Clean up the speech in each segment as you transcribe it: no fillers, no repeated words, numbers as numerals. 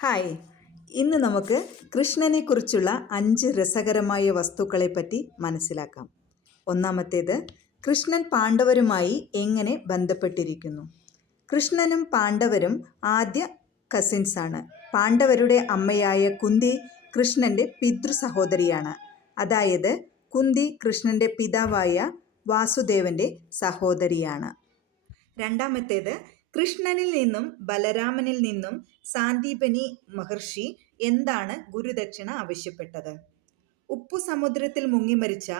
Hi, ഇന്ന് നമുക്ക് കൃഷ്ണനെക്കുറിച്ചുള്ള 5 രസകരമായ വസ്തുക്കളെപ്പറ്റി മനസ്സിലാക്കാം. ഒന്നാമത്തേത്, കൃഷ്ണൻ പാണ്ഡവരുമായി എങ്ങനെ ബന്ധപ്പെട്ടിരിക്കുന്നു. കൃഷ്ണനും പാണ്ഡവരും ആദ്യ കസിൻസാണ്. പാണ്ഡവരുടെ അമ്മയായ കുന്തി കൃഷ്ണൻ്റെ പിതൃ സഹോദരിയാണ്. അതായത് കുന്തി കൃഷ്ണൻ്റെ പിതാവായ വാസുദേവൻ്റെ സഹോദരിയാണ്. രണ്ടാമത്തേത്, കൃഷ്ണനിൽ നിന്നും ബലരാമനിൽ നിന്നും സാന്ദീപനി മഹർഷി എന്താണ് ഗുരുദക്ഷിണ ആവശ്യപ്പെട്ടത്? ഉപ്പു സമുദ്രത്തിൽ മുങ്ങിമരിച്ച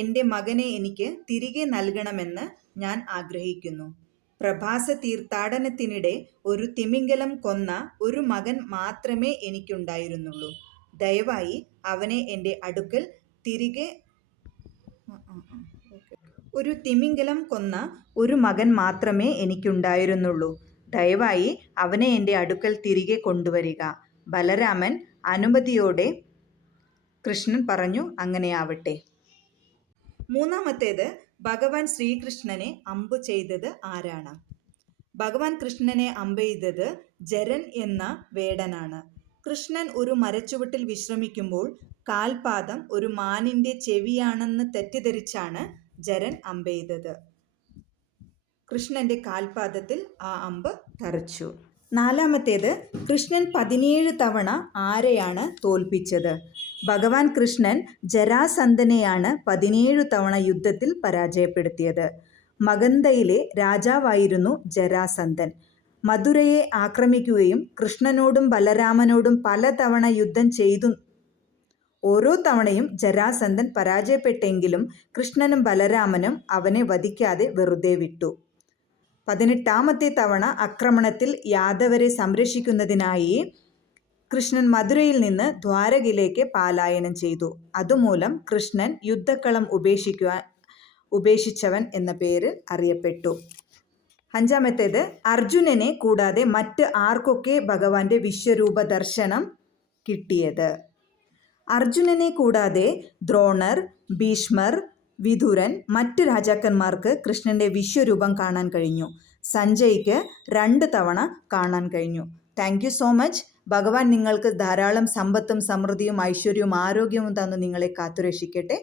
എൻ്റെ മകനെ എനിക്ക് തിരികെ നൽകണമെന്ന് ഞാൻ ആഗ്രഹിക്കുന്നു. പ്രഭാസ തീർത്ഥാടനത്തിനിടെ ഒരു തിമിംഗലം കൊന്ന ഒരു മകൻ മാത്രമേ എനിക്കുണ്ടായിരുന്നുള്ളൂ. ദയവായി അവനെ എൻ്റെ അടുക്കൽ തിരികെ ഒരു തിമിംഗലം കൊന്ന ഒരു മകൻ മാത്രമേ എനിക്കുണ്ടായിരുന്നുള്ളൂ. ദയവായി അവനെ എൻ്റെ അടുക്കൽ തിരികെ കൊണ്ടുവരിക. ബലരാമൻ അനുമതിയോടെ കൃഷ്ണൻ പറഞ്ഞു, അങ്ങനെയാവട്ടെ. മൂന്നാമത്തേത്, ഭഗവാൻ ശ്രീകൃഷ്ണനെ അമ്പ് ചെയ്തത് ആരാണ്? ഭഗവാൻ കൃഷ്ണനെ അമ്പെയ്തത് ജരൻ എന്ന വേടനാണ്. കൃഷ്ണൻ ഒരു മരച്ചുവട്ടിൽ വിശ്രമിക്കുമ്പോൾ കാൽപാദം ഒരു മാനിൻ്റെ ചെവിയാണെന്ന് തെറ്റിദ്ധരിച്ചാണ് ജരൻ അമ്പെയ്തത്. കൃഷ്ണൻ്റെ കാൽപാദത്തിൽ ആ അമ്പ് തറച്ചു. നാലാമത്തേത്, കൃഷ്ണൻ 17 തവണ ആരെയാണ് തോൽപ്പിച്ചത്? ഭഗവാൻ കൃഷ്ണൻ ജരാസന്ധനെയാണ് 17 തവണ യുദ്ധത്തിൽ പരാജയപ്പെടുത്തിയത്. മഗന്ധയിലെ രാജാവായിരുന്നു ജരാസന്ധൻ. മധുരയെ ആക്രമിക്കുകയും കൃഷ്ണനോടും ബലരാമനോടും പലതവണ യുദ്ധം ചെയ്തു. ഓരോ തവണയും ജരാസന്ധൻ പരാജയപ്പെട്ടെങ്കിലും കൃഷ്ണനും ബലരാമനും അവനെ വധിക്കാതെ വെറുതെ വിട്ടു. 18ാമത്തെ തവണ ആക്രമണത്തിൽ യാദവരെ സംരക്ഷിക്കുന്നതിനായി കൃഷ്ണൻ മധുരയിൽ നിന്ന് ദ്വാരകയിലേക്ക് പലായനം ചെയ്തു. അതുമൂലം കൃഷ്ണൻ യുദ്ധക്കളം ഉപേക്ഷിച്ചവൻ എന്ന പേര് അറിയപ്പെട്ടു. 5ാമത്തേത്, അർജുനനെ കൂടാതെ മറ്റ് ആർക്കൊക്കെ ഭഗവാന്റെ വിശ്വരൂപ ദർശനം കിട്ടിയത്? അർജുനനെ കൂടാതെ ദ്രോണർ, ഭീഷ്മർ, വിതുരൻ, മറ്റ് രാജാക്കന്മാർക്ക് കൃഷ്ണൻ്റെ വിശ്വരൂപം കാണാൻ കഴിഞ്ഞു. സഞ്ജയ്ക്ക് 2 തവണ കാണാൻ കഴിഞ്ഞു. Thank you so much. ഭഗവാൻ നിങ്ങൾക്ക് ധാരാളം സമ്പത്തും സമൃദ്ധിയും ഐശ്വര്യവും ആരോഗ്യവും തന്നു നിങ്ങളെ കാത്തുരക്ഷിക്കട്ടെ.